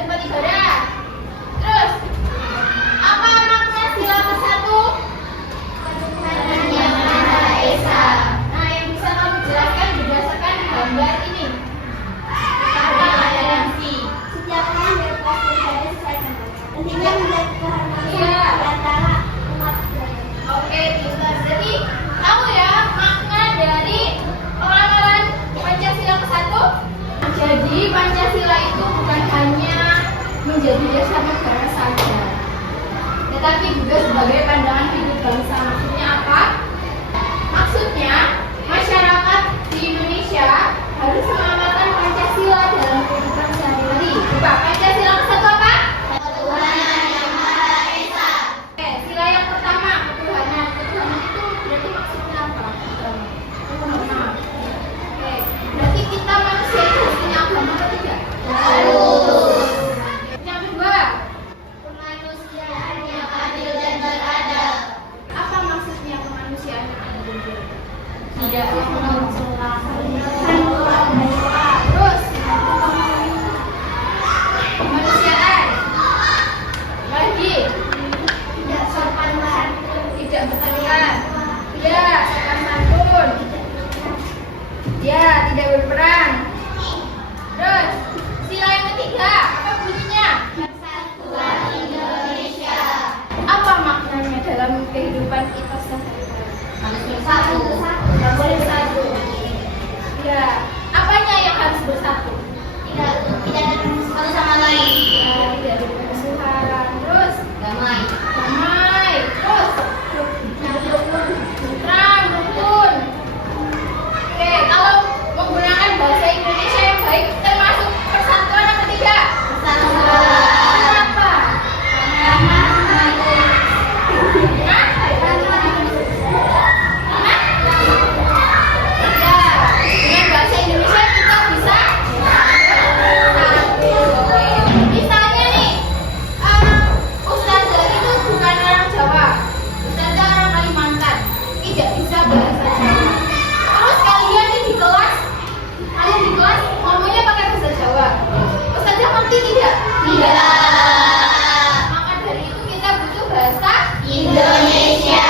tempat ibadah. Terus, apa makna sila ke-1? Yang Maha Esa. Nah, yang bisa kamu jelaskan berdasarkan gambar ini. Apa ada yang si? Setiap orang berkelas berbeda sesuai dengan pentingnya menjaga keharmonisan Iya. di antara umat beragama. Oke, pintar. Jadi, tahu ya makna dari pengamalan Pancasila ke-1? Jadi, Pancasila itu bukan hanya menjadi dasar negara saja, tetapi juga sebagai pandangan hidup bangsa. Maksudnya apa? Maksudnya, masyarakat di Indonesia harus mengamalkan Pancasila dalam kehidupan sehari-hari. Coba, Pancasila ke-1 apa? Ketuhanan yang Maha Esa. Oke, sila yang pertama, ketuhanan. Ketuhanan itu berarti maksudnya apa? Agama. Oke, berarti kita manusia itu punya agama atau tidak? Harus. Yang kedua, Kemanusiaan yang adil dan beradab. apa maksudnya kemanusiaan yang adil dan beradab? Tidak Terus, kemanusiaan. Lagi, tidak sopan santun. tidak berlebihan. Ya, sopan santun. Ya, tidak berperang. Terus, sila yang ketiga, apa bunyinya? Persatuan Indonesia. Apa maknanya dalam kehidupan kita sehari-hari? Harus bersatu. Tidak boleh bersatu. Ya, apanya yang harus bersatu? Tidak ada satu sama lain. Ya, tidak ada permusuhan. Terus, Damai. damai. Terus, terang, rukun. Oke, kalau menggunakan bahasa Indonesia yang baik, termasuk persatuan atau tidak? Persatuan. Kenapa? Karena Dengan bahasa Indonesia kita bisa misalnya nih, ustazah itu bukan orang Jawa, ustazah orang Kalimantan, tidak bisa bahasa Jawa. Terus kalian di kelas ngomongnya pakai bahasa Jawa, ustazah ngerti tidak? Maka dari itu kita butuh bahasa Indonesia.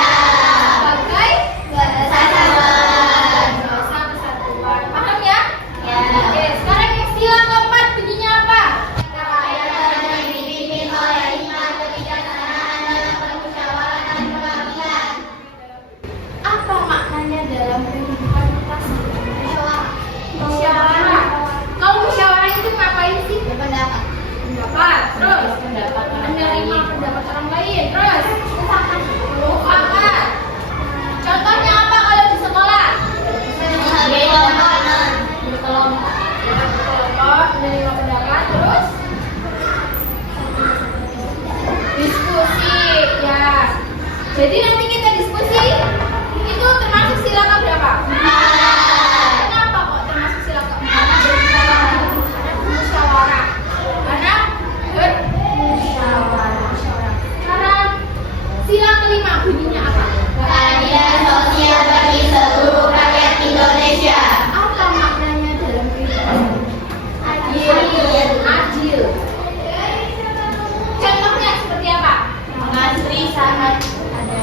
sebagai Persatuan. bahasa persatuan. Paham ya? Ya. Oke, sekarang yang sila keempat bunyinya apa? Rakyat yang dipimpin oleh hikmah kebijaksanaan dalam permusyawaratan mufakat. Apa maknanya dalam kehidupan kita sehari-hari? Musyawarah. Kalau musyawarah itu ngapain sih? Berpendapat. Pendapat. Terus menerima pendapat orang lain. Terus mufakat. Contohnya apa kalau di sekolah? Menghargai kelompok. Berkelompok. Ya, berkelompok, menerima pendapat. Terus diskusi. Ya. Jadi nanti kita diskusi itu termasuk sila keberapa? Kenapa kok termasuk sila keempat? Karena bermusyawarah. Karena bermusyawarah. Sekarang sila kelima bunyinya apa? Keadilan sosial bagi seluruh rakyat Indonesia. Apa maknanya dalam kehidupan? Adil. Contohnya seperti apa? Mengantri sangat Ada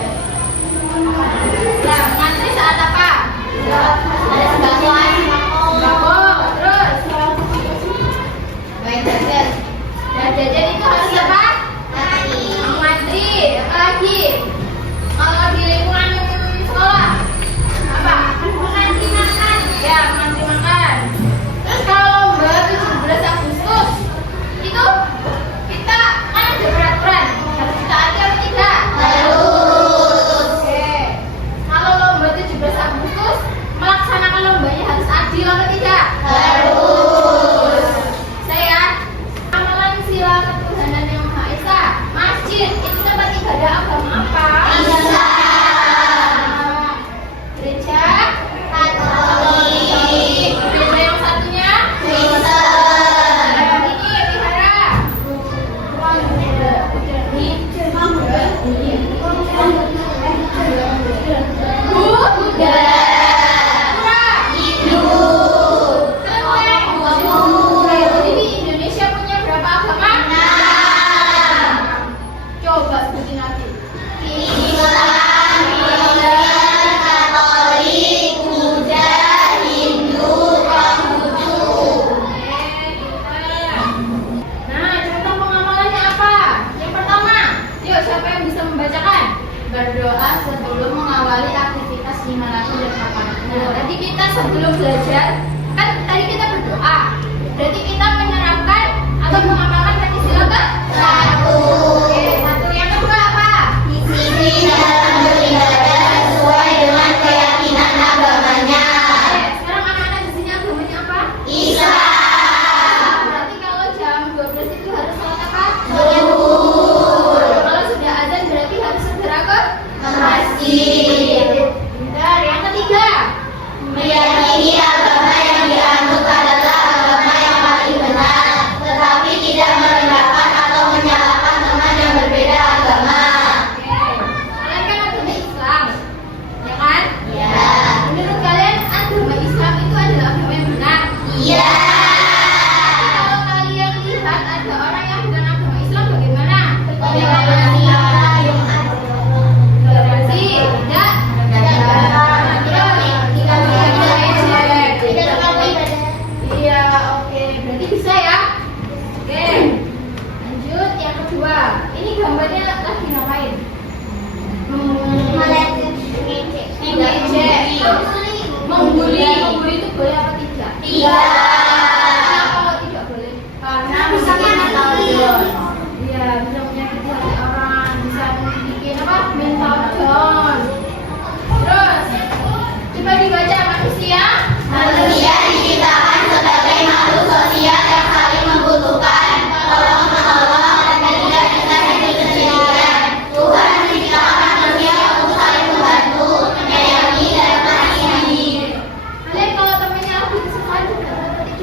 Nah, tadi kita sebelum belajar, kan tadi kita berdoa. Berarti kita menerapkan atau mengamalkan Pancasila ke satu. Oke, satu. Yang kedua apa? Disiplin dalam beribadah sesuai dengan keyakinan agamanya. Oke, sekarang anak-anak di sini agamanya apa? Islam. Berarti kalau jam 12 itu harus sholat apa? Zuhur. Kalau sudah azan berarti harus segera ke Masjid. Bentar, yang ketiga. Meyakini agama yang dianut adalah agama yang paling benar, tetapi tidak merendahkan atau menyalahkan teman yang berbeda agama. Oke, kalian kan agama Islam, ya kan? Ya. Menurut kalian agama Islam itu adalah agama yang benar? Iya. Tapi kalau kalian lihat ada orang yang bukan agama Islam bagaimana? Toleransi yang ada. Toleransi, tidak? Iya, oke. Berarti bisa ya? Oke. Lanjut yang kedua. Ini gambarnya lagi ngapain? Mengguli. Mengguli itu boleh apa tidak? Kenapa kok tidak boleh? Karena bisa mental. Iya, bisa menyakiti hati orang, bisa bikin apa? Mental down. Terus, coba dibaca manusia. Manusia diciptakan sebagai makhluk sosial yang saling membutuhkan, tolong menolong, dan tidak bisa hidup sendirian. Tuhan menciptakan manusia untuk saling membantu, menyayangi, dan mengasihi. Kalian kalau temennya lagi kesukaan juga berarti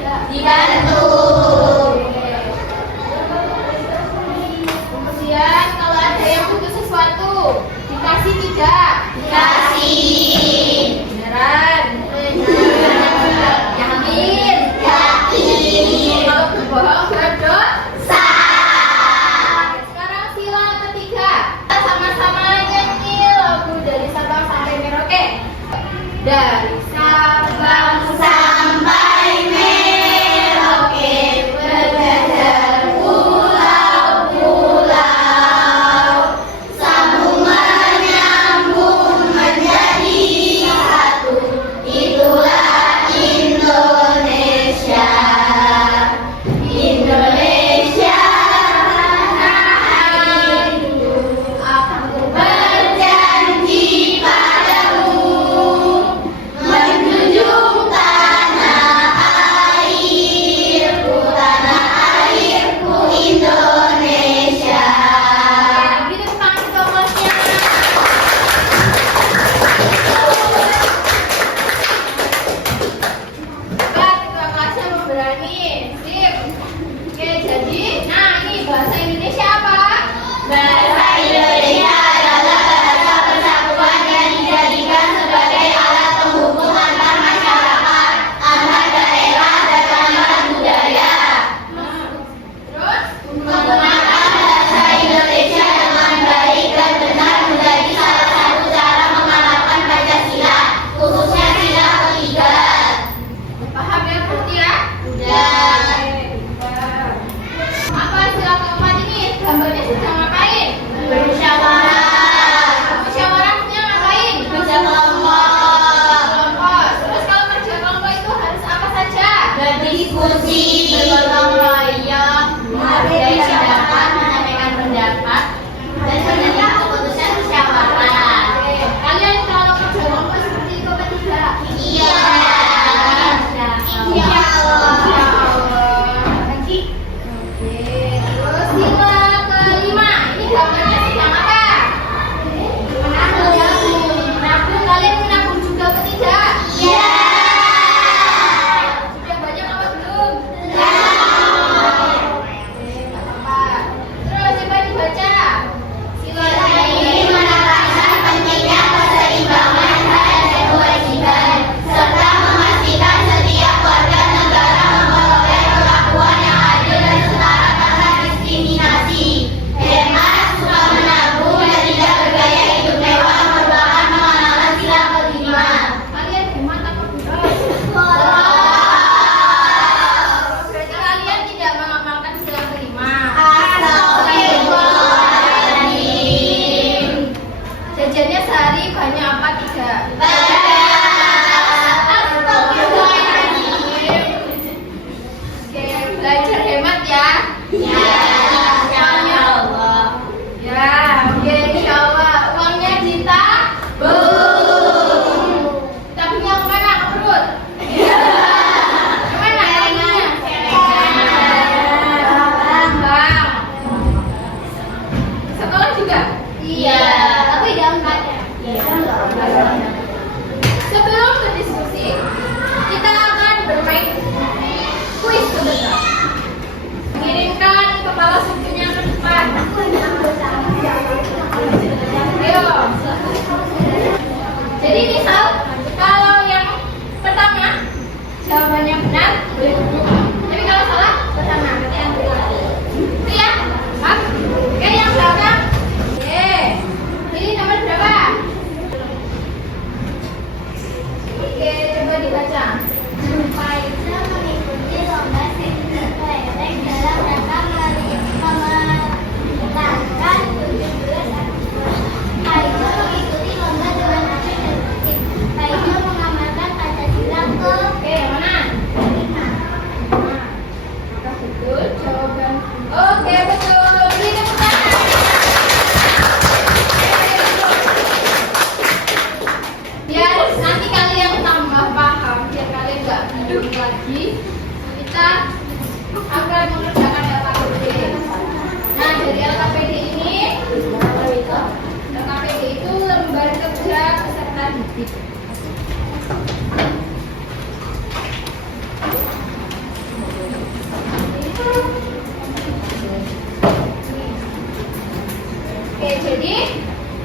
jadi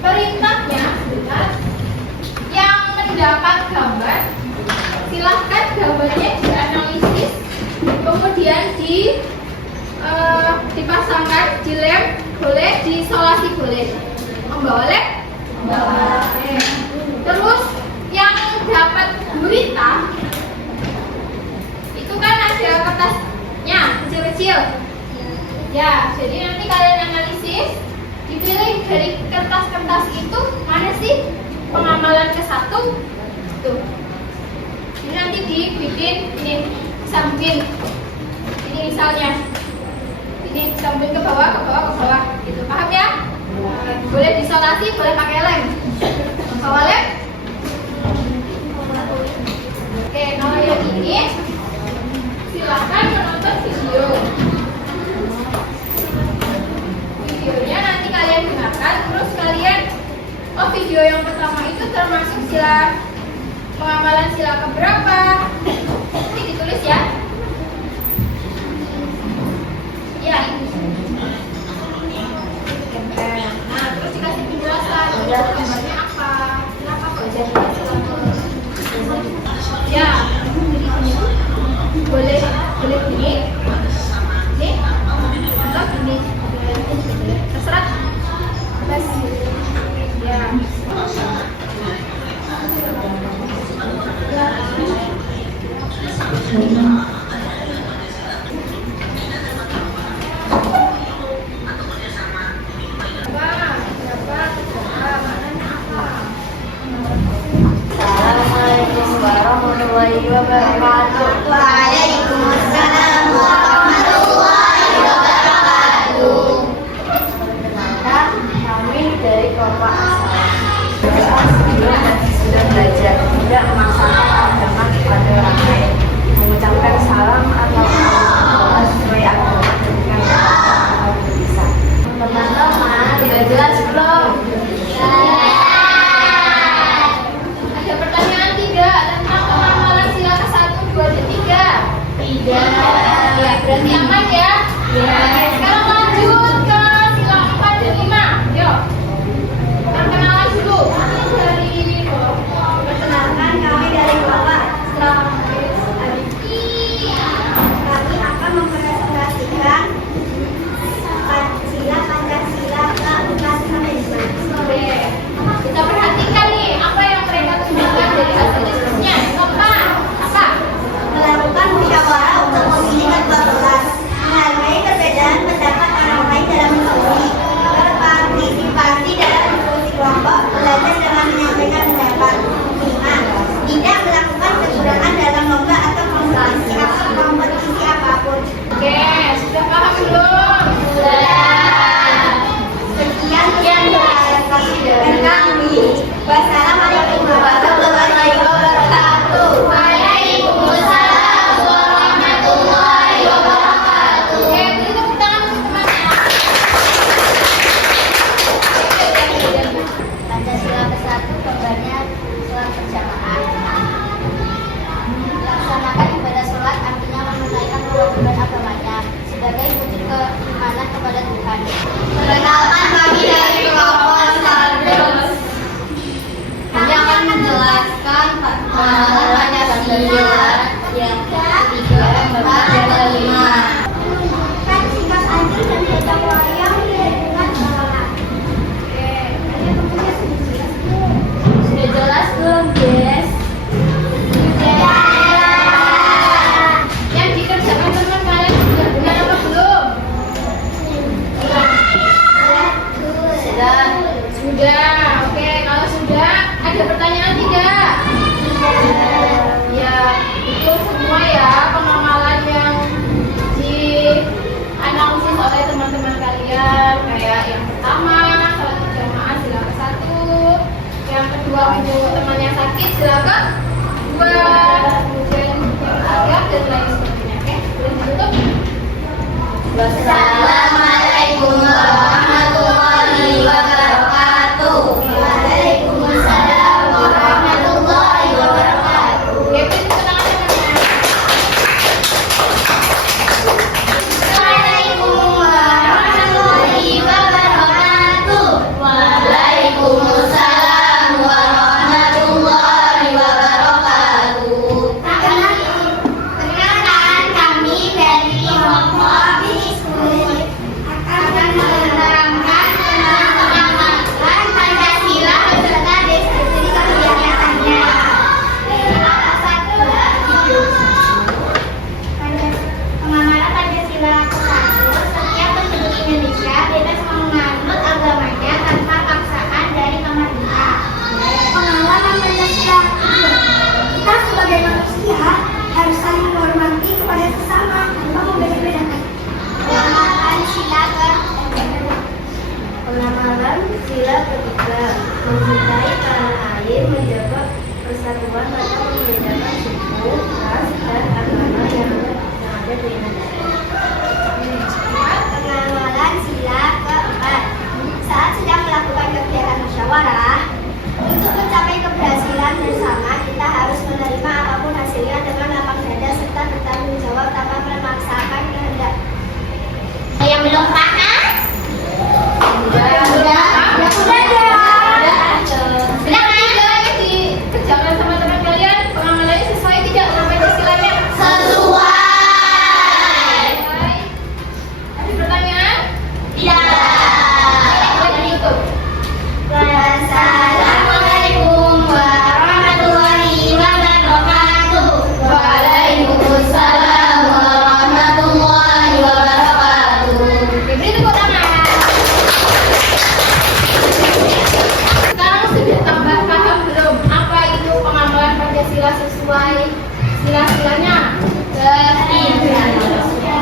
perintahnya sebentar. Yang mendapat gambar, silahkan gambarnya dianalisis, kemudian dipasangkan, dilem, boleh, diisolasi boleh. Membawa lem? Membawa. Terus yang dapat gurita itu kan ada kertasnya kecil-kecil. Ya, jadi nanti kalian analisis, dipilih dari kertas-kertas itu mana sih pengamalan ke-1 tuh. Ini nanti dibikin ini samping. Ini misalnya. Ini samping ke bawah, ke bawah, ke bawah. Gitu. Paham ya? Boleh diisolasi, boleh pakai lem. Bawa lem. Oke, kalau yang ini silakan menonton video. Videonya nanti kalian gunakan, terus kalian video yang pertama itu termasuk sila pengamalan sila keberapa? Ini ditulis ya. Ya, ini. Nah, terus dikasih penjelasan gambarnya apa? Kenapa kok jadi sila ya, boleh gini, nih, atau gini, terserah, bebas, ya. Assalamualaikum warahmatullahi wabarakatuh. Waalaikumsalam warahmatullahi wabarakatuh. Perkenalkan, kami dari kelompok sudah belajar tidak memaksakan agama kepada orang lain, mengucapkan salam atau salam sesuai agama dengan cara bisa. Teman-teman, sudah jelas belum? Ada pertanyaan tidak tentang pengamalan sila ke-1, 2, dan 3? Tidak. Ya, berarti aman ya? Ya. Oke, sekarang lanjut ke sila 4 dan 5. Yuk. Perkenalan dulu. Dari Perkenalkan, kami dari kelompok kami akan mempresentasikan sila Pancasila ke-4 sampai 5. Oke. Kita perhatikan nih apa yang mereka tunjukkan dari hasil diskusinya. Keempat, apa? Melakukan musyawarah untuk memilih ketua kelas, menghargai perbedaan pendapat orang lain dalam diskusi, berpartisipasi dalam diskusi kelompok, belajar dengan menyampaikan pendapat. 5. Tidak melakukan kecurangan dalam lomba atau kompetisi apapun. Oke, sudah paham belum? Sekian dari kami. Wassalamualaikum warahmatullahi wabarakatuh. Waalaikumsalam warahmatullahi wabarakatuh. Oke, beri tepuk tangan untuk temannya. Pancasila ke-1 gambarnya sholat berjamaah. Melaksanakan ibadah sholat artinya menunaikan kewajiban agamanya sebagai wujud keimanan kepada Tuhan. Perkenalkan, kami dari kelompok Sardos. Kami akan menjelaskan pengamalan Pancasila yang ketiga, keempat, dan kelima. Kan sikap adil dan gotong royong dengan sholat. Sudah jelas belum, guys? Sudah. Yang dikerjakan teman kalian sudah benar apa belum? Sudah. Sudah. Oke, kalau sudah, ada pertanyaan tidak? Ya, itu semua ya pengamalan yang dianalisis oleh teman-teman kalian. Kayak yang pertama, sholat berjamaah sila ke-1. Yang kedua, menjenguk temannya sakit sila ke-2. Kemudian yang ketiga dan lain sebagainya. Oke, boleh ditutup? Wassalamualaikum warahmatullahi wabarakatuh. Waalaikumsalam warahmatullahi wabarakatuh. Oke, beri tepuk tangan teman-teman. Waalaikumsalam warahmatullahi wabarakatuh. Pengamalan sila ketiga, mencintai tanah air, menjaga persatuan atau membedakan suku, ras, dan agama yang ada di negara. Pengamalan sila keempat, saat sedang melakukan kegiatan musyawarah, untuk mencapai keberhasilan bersama kita harus menerima apapun hasilnya dengan lapang dada serta bertanggung jawab tanpa memaksakan kehendak. Yang belum paham? Sudah. Dikerjakan sama teman kalian, pengamalannya sesuai tidak sama Pancasilanya? Sesuai. Ada pertanyaan? Tidak. Begitu. Assalamualaikum warahmatullahi wabarakatuh. Waalaikumsalam warahmatullahi wabarakatuh. Beri tepuk tangan. Sekarang sudah tambah paham belum apa itu pengamalan Pancasila sesuai sila-silanya?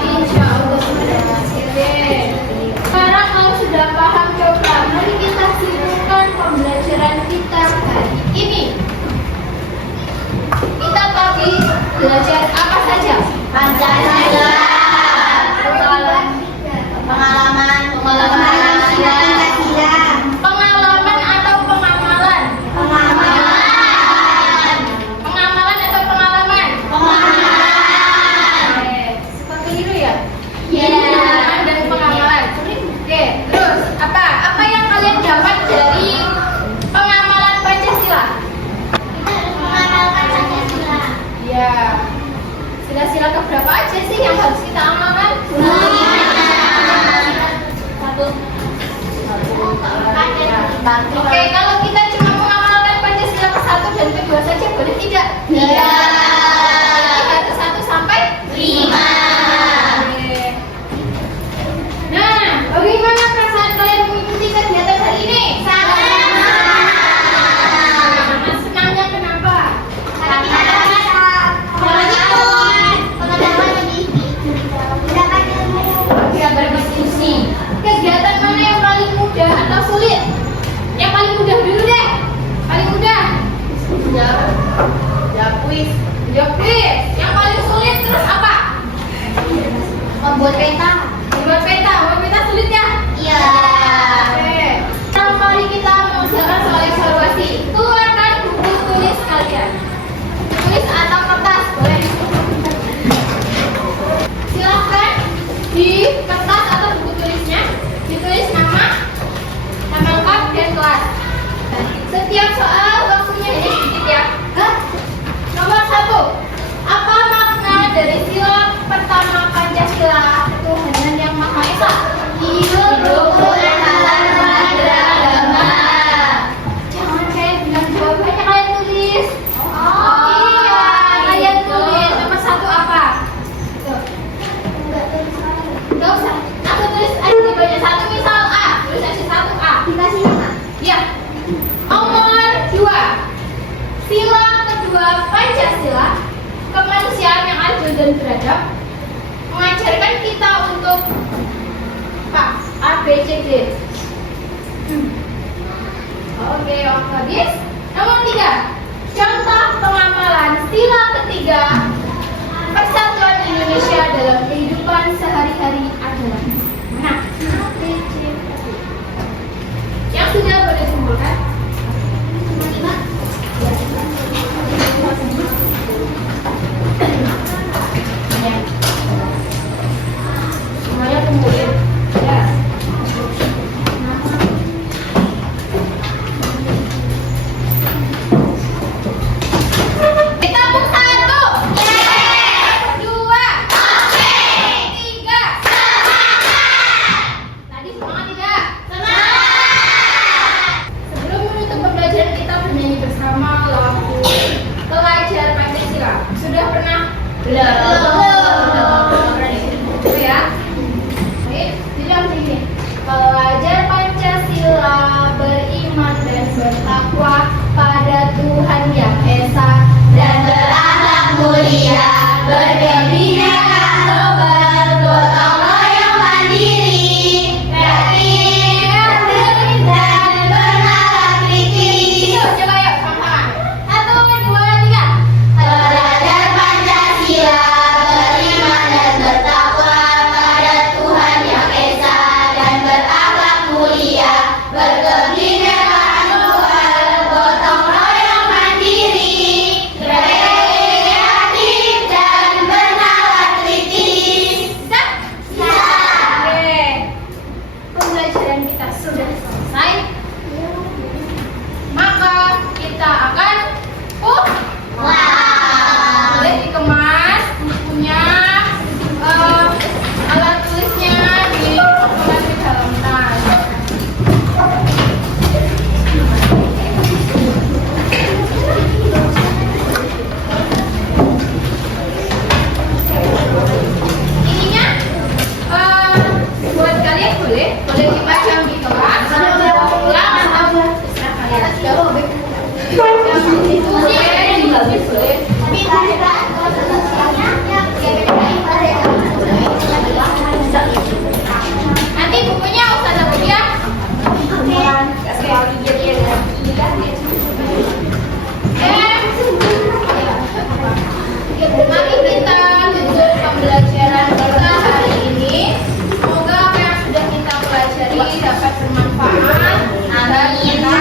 Insya Allah sudah. Oke. Sekarang kalau sudah paham, coba mari kita simpulkan pembelajaran kita hari ini. Kita tadi belajar apa saja? Pancasila. Pengalaman Pancasila. Pengalaman atau pengamalan? Pengamalan atau pengalaman? Suka keliru ya? Pengalaman dan pengamalan. Oke, terus apa? Apa yang kalian dapat dari pengamalan Pancasila? Ya, sila-sila keberapa aja sih yang harus kita amalkan? Satu. Oke, kalau kita cuma mengamalkan Pancasila ke-1 dan ke-2 saja boleh tidak? Iya. Berarti 1 sampai 5. Oke. Nah, bagaimana perasaan kalian mengikuti kegiatan hari ini? Senangnya kenapa? Bisa berdiskusi. Kegiatan mana yang paling mudah atau sulit? Yang paling mudah dulu deh. Paling mudah. Jawab kuis. Yang paling sulit terus apa? Membuat peta. Membuat peta sulit ya? Iya. Oke. Pertama kali kita mengerjakan soal evaluasi. Keluarkan buku tulis kalian. Tulis atau kertas boleh. Silahkan di kertas atau buku tulisnya ditulis nama lengkap dan kelas. Setiap soal waktunya sedikit ya. Nomor 1. Apa makna dari sila pertama Pancasila? Tuhan yang Maha Esa. Hidup rukun antar beragama. Jangan kayak bilang jawabannya kalian tulis. Iya, kalian tulis. Nomor 1 apa? Gak usah. Aku tulis aja di banyak 1 misal A. Tulis aja 1 A. Dikasih nama. Iya. Nomor 2. Sila kedua Pancasila, kemanusiaan yang adil dan beradab, mengajarkan kita untuk A, B, C, D. Oke, waktu habis. Nomor 3. Contoh pengamalan sila ketiga persatuan Indonesia dalam kehidupan sehari-hari adalah mana? A, B, C, D. Yang sudah boleh disimpulkan? Semuanya kumpulin. Ya. Ditambung 1. Dua. Tiga. Tadi semangat tidak? Sebelum menutup pembelajaran kita bernyanyi bersama lagu Pelajar Pancasila. Sudah pernah? Belum. Itu ya. Oke, bilang begini. Pelajar Pancasila beriman dan bertakwa pada Tuhan Yang Esa Dan berakhlak mulia, berbineka global, gotong royong mandiri, kreatif, Nanti bukunya Ustazah bagi ya. Mari kita tutup pembelajaran kita hari ini. Semoga apa yang sudah kita pelajari dapat bermanfaat dan kita